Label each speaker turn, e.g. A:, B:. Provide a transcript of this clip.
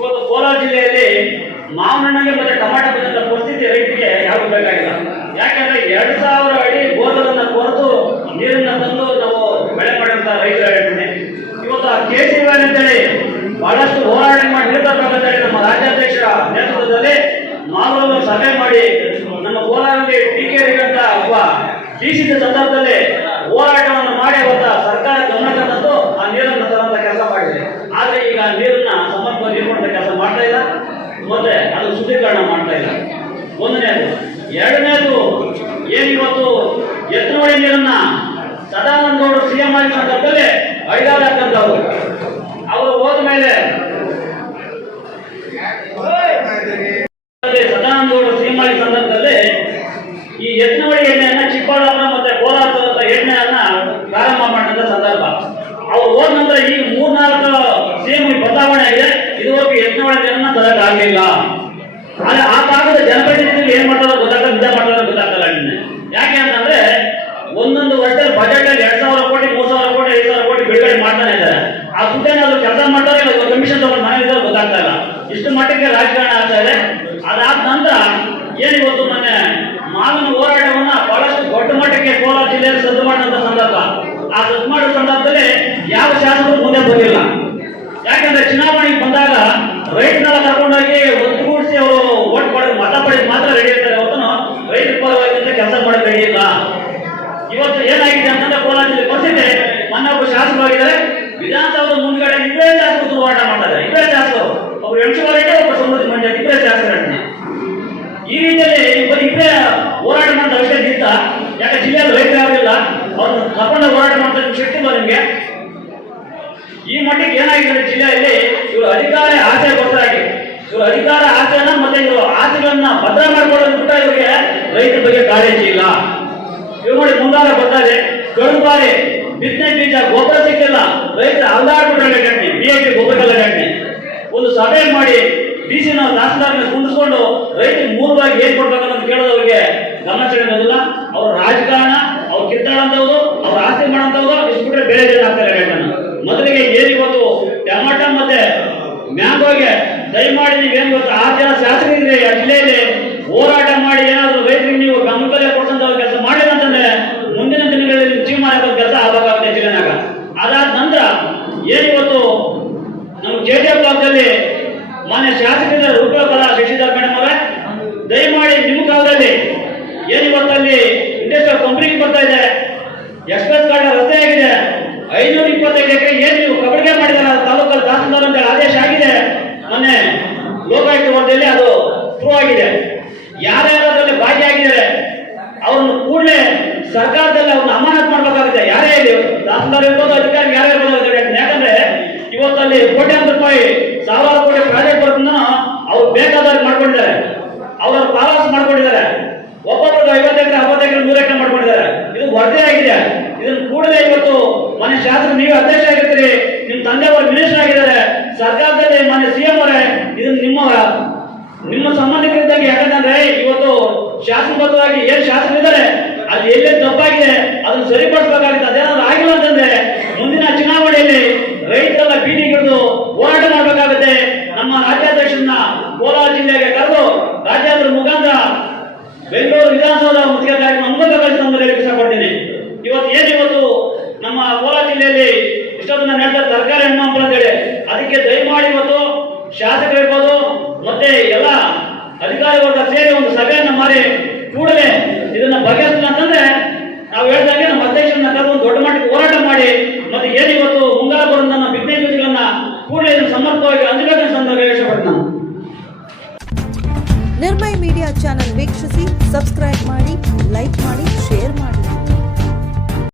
A: ಇವತ್ತು ಕೋಲಾರ ಜಿಲ್ಲೆಯಲ್ಲಿ ಮಾವಿನ ಮತ್ತೆ ಟೊಮಾಟೊ ಬಂದಂತ ಪರಿಸ್ಥಿತಿ ರೈತರಿಗೆ ಯಾರು ಬೇಕಾಗಿಲ್ಲ. ಯಾಕಂದ್ರೆ ಎರಡು ಸಾವಿರ ಅಡಿ ಬೋರ್ಗಳನ್ನ ಕೊರೆದು ನೀರನ್ನ ತಂದು ನಾವು ಬೆಳೆ ಮಾಡಿದಂತ ರೈತರು ಹೇಳ್ತೀನಿ. ಇವತ್ತು ಆ ಕೇಜ್ರಿವಾಲ್ ಅಂತೇಳಿ ಬಹಳಷ್ಟು ಹೋರಾಟ ಮಾಡಿ ನಿರತರಾಗಂತೇಳಿ ನಮ್ಮ ರಾಜ್ಯಾಧ್ಯಕ್ಷರ ನೇತೃತ್ವದಲ್ಲಿ ಮಾಲೂರು ಸಭೆ ಮಾಡಿ ನಮ್ಮ ಕೋಲಾರಲ್ಲಿ ಟೀಕೆರಿಗಂತ ಒಬ್ಬ ಬೀಸಿದ ಸಂದರ್ಭದಲ್ಲಿ ಹೋರಾಟವನ್ನು ಮಾಡಿ ಅವತ್ತ ಸರ್ಕಾರ ಗಮನ ತಂದು ಆ ನೀರನ್ನು ತರುವಂತ ಕೆಲಸ ಮಾಡಿದೆ. ಆದ್ರೆ ಈಗ ನೀರನ್ನ ಸಮರ್ಪಕ ನೀರು ಮಾಡುವಂತ ಕೆಲಸ ಮಾಡ್ತಾ ಇಲ್ಲ ಮತ್ತೆ ಅದು ಶುದ್ಧೀಕರಣ ಮಾಡ್ತಾ ಇಲ್ಲ. ಒಂದನೇದು. ಎರಡನೇದು ಏನಿವತ್ತು ಎತ್ತುವಳಿ ನೀರನ್ನ ಸದಾನಂದ ಗೌಡರು ಸಿಎಂ ಆಗಿ ಸಂದರ್ಭದಲ್ಲಿ ಐದಾರು ಹಾಕಂತವ್ರು ಅವರು. ಹೋದ ಮೇಲೆ ಸದಾನಂದ ಗೌಡರು ಸಿಎಂ ಆಗಿ ಸಂದರ್ಭದಲ್ಲಿ ಈ ಎತ್ತನವಳಿ ಎಣ್ಣೆಯನ್ನ ಚಿಕ್ಕಬಳ್ಳಾಪುರ ಮತ್ತೆ ಕೋಲಾರದ ಎಣ್ಣೆಯನ್ನ ಪ್ರಾರಂಭ ಮಾಡಿದ ಸಂದರ್ಭ. ಅವ್ರು ಹೋದ ನಂತರ ಈ ಮೂರ್ನಾಲ್ಕು ಸಿಎಂ ಬದಲಾವಣೆ ಆಗಿದೆ. ಇದುವರೆಗೂ ಎತ್ತನವಳಿ ನೀರನ್ನ ತರಕಾಗಲಿಲ್ಲ ಆದ್ರೆ ಆ ಭಾಗದ ಜನಪ್ರತಿನಿಧಿಗಳು ಏನ್ ಮಾಡ್ತಾರೋ ಗೊತ್ತಾಗಲ್ಲ ನಿಜ ಮಾಡ್ತಾರೆ ಗೊತ್ತಾಗಲ್ಲ ನಿನ್ನೆ ಯಾಕೆ ಅಂತಂದ್ರೆ ಒಂದೊಂದು ವರ್ಷದಲ್ಲಿ ಬಜೆಟ್ ಅಲ್ಲಿ ಎರಡ್ ಸಾವಿರ ಕೋಟಿ, ಮೂರ್ ಸಾವಿರ ಕೋಟಿ, ಐದು ಸಾವಿರ ಕೋಟಿ ಬಿಡುಗಡೆ ಮಾಡ್ತಾನೆ ಇದ್ದಾರೆ. ಆ ದುಡ್ಡೇನಾದ್ರು ಕೆಲಸ ಮಾಡ್ತಾರೆ ಇಲ್ಲ ಕಮಿಷನ್ ತಗೊಂಡು ಮನೆ ಇದ್ದಾರೆ ಗೊತ್ತಾಗ್ತಾ ಇಲ್ಲ. ಇಷ್ಟು ಮಟ್ಟಿಗೆ ರಾಜಕಾರಣ ಆಗ್ತಾ ಇದೆ. ಅದಾದ ನಂತರ ಏನ್ ಇವತ್ತು ಮೊನ್ನೆ ಮಾವಿನ ಹೋರಾಟವನ್ನ ಬಹಳಷ್ಟು ದೊಡ್ಡ ಮಟ್ಟಕ್ಕೆ ಕೋಲಾರ ಜಿಲ್ಲೆಯಲ್ಲಿ ಸದ್ದು ಮಾಡಿದಂತ ಸಂದರ್ಭ. ಆ ಸದ್ದು ಮಾಡೋ ಸಂದರ್ಭದಲ್ಲಿ ಯಾವ ಶಾಸಕರು ಮುಂದೆ ಬಂದಿಲ್ಲ ಯಾಕಂದ್ರೆ ಚುನಾವಣೆಗೆ ಬಂದಾಗ ರೈತನೆಲ್ಲ ಕರ್ಕೊಂಡೋಗಿ ಒತ್ತುಗೂಡಿಸಿ ಅವರು ಓಟ್ ಪಡೆದು ಮತ ಪಡೆದು ಮಾತ್ರ ರೆಡಿ ಇರ್ತಾರೆ ಹೊರತು ರೈತರ ಪರವಾಗಿ ಅಂತ ಕೆಲಸ ಮಾಡಕ್ ರೆಡಿ ಇಲ್ಲ ಇವತ್ತು ಏನಾಗಿದೆ ಅಂತಂದ್ರೆ ಕೋಲಾರ ಜಿಲ್ಲೆ ಪರಿಸ್ಥಿತಿ ಮೊನ್ನೆ ಒಬ್ಬ ಶಾಸಕರಾಗಿದ್ದಾರೆ ವಿಧಾನಸೌಧ ಮುಂದ್ಗಡೆ ಇಬ್ಬರೇ ಶಾಸಕರು ಹೋರಾಟ ಮಾಡ್ತಾರೆ ಇಬ್ಬರೇ ಶಾಸಕರು ಒಬ್ರು ಒಬ್ಬ ಸಮೃದ್ಧಿ ಮಂಡ್ಯ ಇಬ್ಬರೇ ಶಾಸಕರನ್ನ ಈ ರೀತಿಯಲ್ಲಿ ಇಬ್ಬರು ಇಬ್ಬರೇ ಹೋರಾಟ ಮಾಡಿದ ಅವಶ್ಯ ಇತ್ತ? ಯಾಕೆ ಜಿಲ್ಲೆಯಲ್ಲಿ ರೈತ ಆಗಲಿಲ್ಲ ಅವ್ರನ್ನ ಕರ್ಕೊಂಡು ಹೋರಾಟ ಮಾಡ್ತಾರೆ ಶಕ್ತಿ ಇಲ್ಲ ನಿಮ್ಗೆ? ಈ ಮಟ್ಟಿಗೆ ಏನಾಗಿದೆ ಜಿಲ್ಲೆಯಲ್ಲಿ ಇವರು ಅಧಿಕಾರ ಆಸೆಗೋಸ್ಕರಾಗಿ ಇವರು ಅಧಿಕಾರ ಆಸೆಯನ್ನ ಮತ್ತೆ ಇವರು ಆಸೆಗಳನ್ನ ಭದ್ರ ಮಾಡ್ಕೊಳ್ಳೋದು ಬಿಟ್ಟ ಇವರಿಗೆ ರೈತರ ಬಗ್ಗೆ ಕಾಳಜಿ ಇಲ್ಲ. ಇವ್ರು ನೋಡಿ ಮುಂಗಾರ ಬರ್ತಾ ಇದೆ. ಕಳೆದ ಬಾರಿ ಬಿತ್ತನೆ ಬೀಜ ಗೊಬ್ಬರ ಸಿಕ್ಕಿಲ್ಲ. ರೈತರ ಅಲ್ದಾಡ್ಬಿಟ್ಟು ಬಿ ಎ ಪಿ ಗೊಬ್ಬರ ಸಭೆ ಮಾಡಿ ಡಿ ಸಿ ನಾವು ತಹಸೀಲ್ದಾರ್ನ ಕುಂಡಿಸ್ಕೊಂಡು ರೈತರಿಗೆ ಮೂರವಾಗಿ ಏನ್ ಕೊಡ್ಬೇಕಂತ ಕೇಳೋದವ್ರಿಗೆ ಗಮನ ಸೆಳೆಯೋದಿಲ್ಲ. ಅವ್ರ ರಾಜಕಾರಣ, ಅವ್ರು ಕಿತ್ತಾಡಂತವ್ರು ಅವ್ರ ಆಸ್ತಿ ಮಾಡಂತವ್ರು ಇಷ್ಟು ಬಿಟ್ರೆ ಬೇರೆ ಜನ ಆಗ್ತಾರೆ ಮೊದಲಿಗೆ ಏನು ಇವತ್ತು ಟಮಾಟ ಮತ್ತೆ ಮ್ಯಾಂಗೋಗೆ ದಯಮಾಡಿ ನೀವೇನು ಗೊತ್ತು? ಆ ಜನ ಶಾಸಕರಿದ್ರೆ ಜಿಲ್ಲೆಯಲ್ಲಿ ಹೋರಾಟ ಮಾಡಿ ಏನಾದ್ರು ರೈತರಿಗೆ ನೀವು ಗಮನದಲ್ಲೇ ಕೊಟ್ಟಂತ ಕೆಲಸ ಮಾಡಿಲ್ಲ ಅಂತಂದ್ರೆ ಮುಂದಿನ ದಿನಗಳಲ್ಲಿ ನೀವು ಜೀವ ಮಾಡಬೇಕು ಕೆಲಸ ಆಗಬೇಕಾಗುತ್ತೆ ಜಿಲ್ಲೆನಾಗ. ಅದಾದ ನಂತರ ಏನಿವತ್ತು ನಮ್ಮ ಜೆ ಡಿ ಬ್ಲಾಕ್ದಲ್ಲಿ ಮಾನ್ಯ ಶಾಸಕರ ರೂಪಕಲಾ ಶಶಿಧರ್ ಮೇಡಮ್ ಅವರೇ, ದಯಮಾಡಿ ನಿಮ್ಮ ಕಾಲದಲ್ಲಿ ಏನಿವತ್ತಲ್ಲಿ ಇಂಡಸ್ಟ್ರಿಯಲ್ ಕಂಪನಿಗೆ ಬರ್ತಾ ಇದೆ, ಎಕ್ಸ್ಪ್ರೆಸ್ ಗಾರ್ಡ್ ರಸ್ತೆ ಆಗಿದೆ, ಐನೂರ ಇಪ್ಪತ್ತೈದು ಎಕರೆ ಏನು ನೀವು ಕಬಡಿಗೆ ಮಾಡಿದಾರ, ತಾಲೂಕಲ್ಲಿ ತಹಸೀಲ್ದಾರ್ ಅಂತ ಆದೇಶ ಆಗಿದೆ, ಮೊನ್ನೆ ಲೋಕಾಯುಕ್ತ ವರದಿಯಲ್ಲಿ ಅದು ಪ್ರೂವ್ ಆಗಿದೆ ಯಾರ್ಯಾರು ಅದರಲ್ಲಿ ಭಾಗಿಯಾಗಿದ್ದಾರೆ ಅವ್ರನ್ನ ಕೂಡಲೇ ಸರ್ಕಾರದಲ್ಲಿ ಅವ್ರನ್ನ ಅಮಾನತ್ ಮಾಡ್ಬೇಕಾಗುತ್ತೆ ಯಾರೇ ಇಲ್ಲಿ ತಹಸೀಲ್ದಾರ್ ಇರ್ಬೋದು ಅಧಿಕಾರಿ ಯಾರೇ ಇರ್ಬೋದು. ಯಾಕಂದ್ರೆ ಇವತ್ತಲ್ಲಿ ಕೋಟ್ಯಾಂತರ ರೂಪಾಯಿ ಸಾವಿರಾರು ಕೋಟಿ ಪ್ರಾಜೆಕ್ಟ್ ಬರ್ತದ ಅವ್ರು ಬೇಕಾದವ್ರಿಗೆ ಮಾಡ್ಕೊಂಡಿದ್ದಾರೆ ಅವರ ಪಾಲಾಸ್ ಮಾಡ್ಕೊಂಡಿದ್ದಾರೆ ಒಬ್ಬೊಬ್ಬರು ಐವತ್ತು ಎಕರೆ ಅರವತ್ತು ಎಕರೆ ನೂರು ಎಕರೆ ಮಾಡ್ಕೊಂಡಿದ್ದಾರೆ ಇದು ವರದಿ ಆಗಿದೆ ಇದನ್ನ ಕೂಡಲೇ ಇವತ್ತು ಮನೆ ಶಾಸಕರು ನೀವು ಅಧ್ಯಕ್ಷ ಆಗಿರ್ತೀರಿ ನಿಮ್ ತಂದೆಯವರು ಮಿನಿಸ್ಟರ್ ಆಗಿದ್ದಾರೆ ಸರ್ಕಾರದಲ್ಲಿ ಮನೆ ಸಿಎಂ ಅವರೇ, ಇದನ್ನ ನಿಮ್ಮ ನಿಮ್ಮ ಸಂಬಂಧಿಕರಿದ್ದಾಗ ಯಾಕಂದ್ರೆ ಇವತ್ತು ಶಾಸನಬದ್ಧವಾಗಿ ಏನ್ ಶಾಸಕರಿದ್ದಾರೆ ಅದು ಎಲ್ಲೇ ತಪ್ಪಾಗಿದೆ, ಅದನ್ನು ಸರಿಪಡಿಸಬೇಕಾಗಿದೆ ಅದೇನಾದ್ರೂ ಆಗಿಲ್ಲ ಅಂತಂದ್ರೆ ಮುಂದಿನ ಚುನಾವಣೆಯಲ್ಲಿ ರೈತರೆಲ್ಲ ಬೀದಿಗಿಳಿದು ಹೋರಾಟ ಮಾಡಬೇಕಾಗುತ್ತೆ. ನಮ್ಮ ರಾಜ್ಯಾಧ್ಯಕ್ಷರನ್ನ ಕೋಲಾರ ಜಿಲ್ಲೆಗೆ ಕರೆದು ರಾಜ್ಯಾಧ್ಯಕ್ಷರ ಮುಖಾಂತರ ಬೆಂಗಳೂರು ವಿಧಾನಸೌಧ ಮುಖ್ಯ ಕಾರ್ಯಕ್ರಮ ಇಷ್ಟಪಡ್ತೀನಿ ಇವತ್ತು ಏನಿವತ್ತು ನಮ್ಮ ಕೋಲಾರ ಜಿಲ್ಲೆಯಲ್ಲಿ ಇಷ್ಟೊಂದು ನಡೆದ ತರಕಾರಿ ಹಣ್ಣು ಅಂತ ಅಂತೇಳಿ ಅದಕ್ಕೆ ದಯಮಾಡಿ ಮತ್ತು ಶಾಸಕರಿರ್ಬೋದು ಮತ್ತೆ ಎಲ್ಲ ಅಧಿಕಾರಿ ವರ್ಗ ಸೇರಿ ಒಂದು ಸಭೆಯನ್ನು ಮಾಡಿ ಕೂಡಲೇ ಇದನ್ನ ಬಗೆಹರಿಸಿಲ್ಲ ಅಂತಂದ್ರೆ ನಾವು ಹೇಳ್ದಂಗೆ ನಮ್ಮ ಅಧ್ಯಕ್ಷರನ್ನ ಕರೆದು ಒಂದು ದೊಡ್ಡ ಮಟ್ಟಕ್ಕೆ ಹೋರಾಟ ಮಾಡಿ ಮತ್ತೆ ಏನಿವತ್ತು ಮುಂಗಾರು ಬರೋದು ನಮ್ಮ ಬಿಗ್ನೇಶ್ ಬೀಜಗಳನ್ನ ಕೂಡಲೇ ಸಮರ್ಥವಾಗಿ ಹಂಚಿಕೊಂಡ ಸಂದರ್ಭ ನಾನು
B: ನಿರ್ಮಯ ಮೀಡಿಯಾ ಚಾನೆಲ್ ವೀಕ್ಷಿಸಿ, ಸಬ್ಸ್ಕ್ರೈಬ್ ಮಾಡಿ.